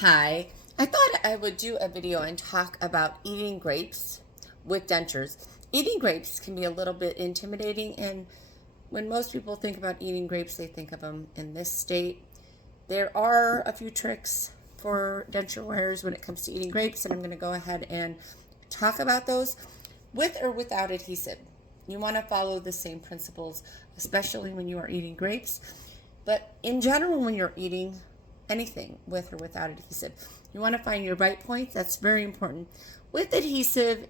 Hi, I thought I would do a video and talk about eating grapes with dentures. Eating grapes can be a little bit intimidating, and when most people think about eating grapes, they think of them in this state. There are a few tricks for denture wearers when it comes to eating grapes, and I'm going to go ahead and talk about those with or without adhesive. You want to follow the same principles, especially when you are eating grapes. But in general, when you're eating anything with or without adhesive, you want to find your bite points. That's very important. With adhesive,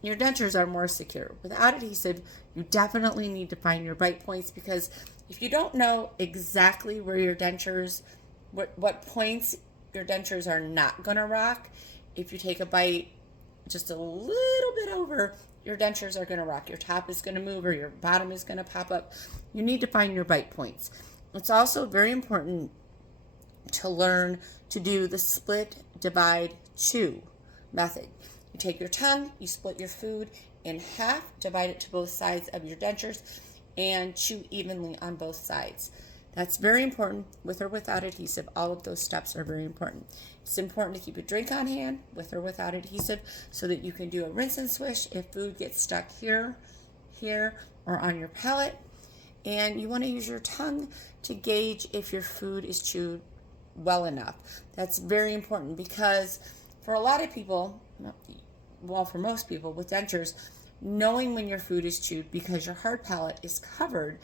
your dentures are more secure. Without adhesive, you definitely need to find your bite points, because if you don't know exactly where your dentures, what points your dentures are not going to rock, if you take a bite just a little bit over, your dentures are going to rock. Your top is going to move or your bottom is going to pop up. You need to find your bite points. It's also very important to learn to do the split, divide, chew method. You take your tongue, you split your food in half, divide it to both sides of your dentures, and chew evenly on both sides. That's very important. With or without adhesive, all of those steps are very important. It's important to keep a drink on hand with or without adhesive so that you can do a rinse and swish if food gets stuck here, or on your palate. And you want to use your tongue to gauge if your food is chewed well enough. That's very important, because for a lot of people, well, for most people with dentures, knowing when your food is chewed because your hard palate is covered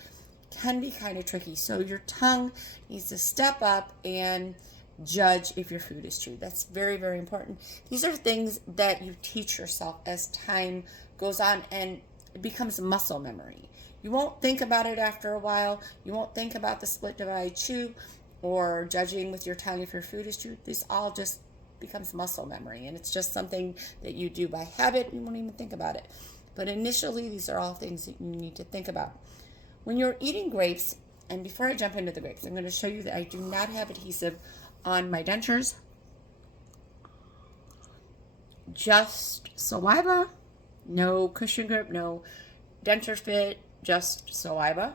can be kind of tricky. So your tongue needs to step up and judge if your food is chewed. That's very, very important. These are things that you teach yourself as time goes on, and it becomes muscle memory. You won't think about it after a while. You won't think about the split, divide, chew, or judging with your tongue if your food is chewed. This all just becomes muscle memory, and it's just something that you do by habit. You won't even think about it. But initially, these are all things that you need to think about. When you're eating grapes, and before I jump into the grapes, I'm going to show you that I do not have adhesive on my dentures. Just saliva, no cushion grip, no denture fit, just saliva.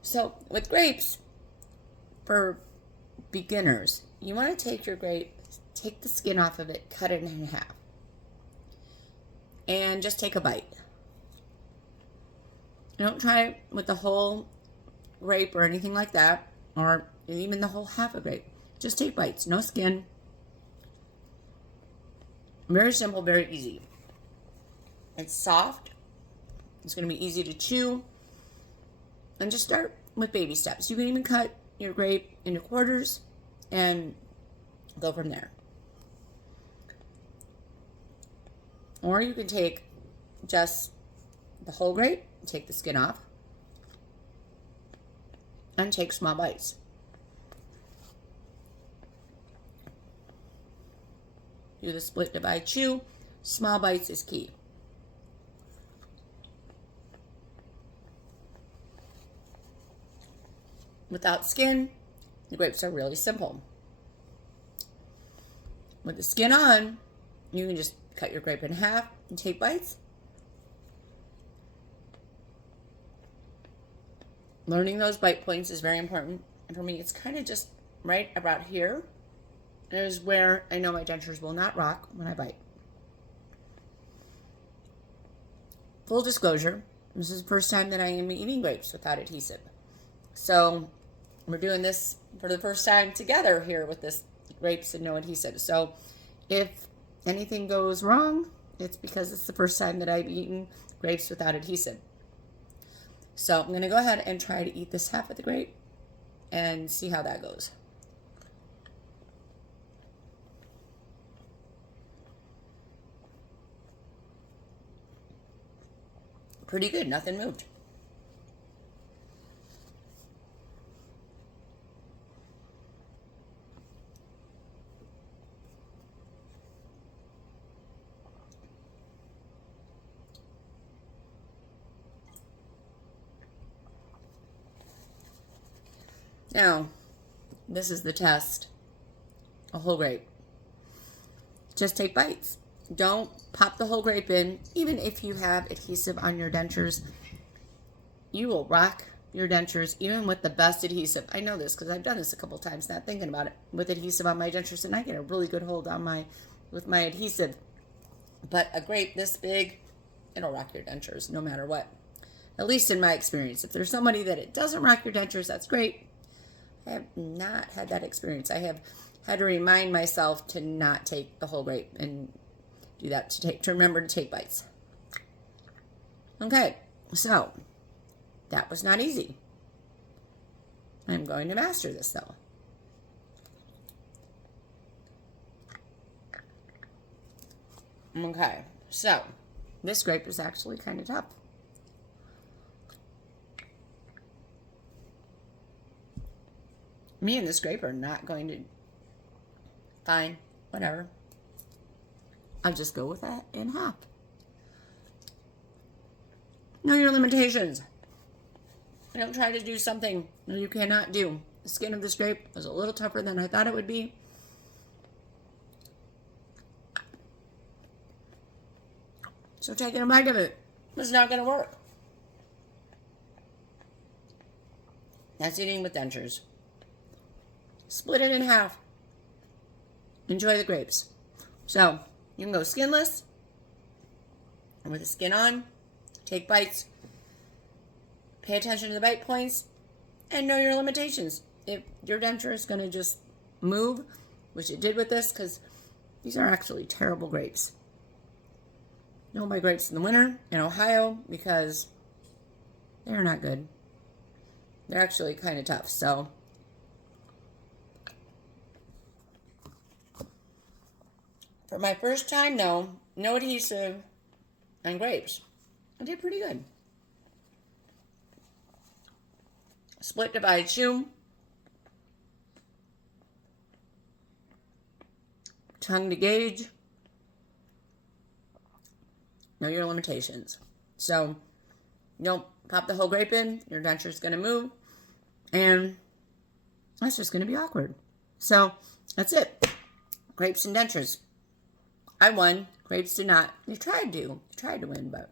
So with grapes, for beginners, you want to take your grape, take the skin off of it, cut it in half, and just take a bite. Don't try it with the whole grape or anything like that, or even the whole half a grape. Just take bites, no skin. Very simple, very easy. It's soft. It's going to be easy to chew. And just start with baby steps. You can even cut your grape into quarters and go from there. Or you can take just the whole grape, take the skin off, and take small bites. Do the split, divide, chew. Small bites is key. Without skin, the grapes are really simple. With the skin on, you can just cut your grape in half and take bites. Learning those bite points is very important. And for me, it's kind of just right about here is where I know my dentures will not rock when I bite. Full disclosure, this is the first time that I am eating grapes without adhesive. So we're doing this for the first time together here with this grapes and no adhesive. So if anything goes wrong, it's because it's the first time that I've eaten grapes without adhesive. So I'm going to go ahead and try to eat this half of the grape and see how that goes. Pretty good, nothing moved. Now, this is the test. A whole grape. Just take bites. Don't pop the whole grape in. Even if you have adhesive on your dentures, you will rock your dentures even with the best adhesive. I know this because I've done this a couple times, not thinking about it, with adhesive on my dentures, and I get a really good hold on with my adhesive. But a grape this big, it'll rock your dentures no matter what. At least in my experience. If there's somebody that it doesn't rock your dentures, that's great. I have not had that experience. I have had to remind myself to not take the whole grape and do that, to remember to take bites. Okay, so that was not easy. I'm going to master this though. Okay, so this grape is actually kind of tough. Me and this grape are not going to, fine, whatever. I'll just go with that in half. Know your limitations. Don't try to do something you cannot do. The skin of this grape was a little tougher than I thought it would be. So taking a bite of it was not going to work. That's eating with dentures. Split it in half. Enjoy the grapes. So you can go skinless and with the skin on. Take bites. Pay attention to the bite points and know your limitations. If your denture is going to just move, which it did with this, because these are actually terrible grapes. Don't buy grapes in the winter in Ohio because they're not good. They're actually kind of tough. So for my first time though, no adhesive on grapes, I did pretty good. Split divide chew. Tongue to gauge. Know your limitations. So you don't pop the whole grape in, your denture's going to move, and that's just going to be awkward. So that's it. Grapes and dentures. I won. Grapes did not. You tried to win, but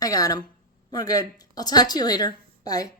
I got them. We're good. I'll talk to you later. Bye.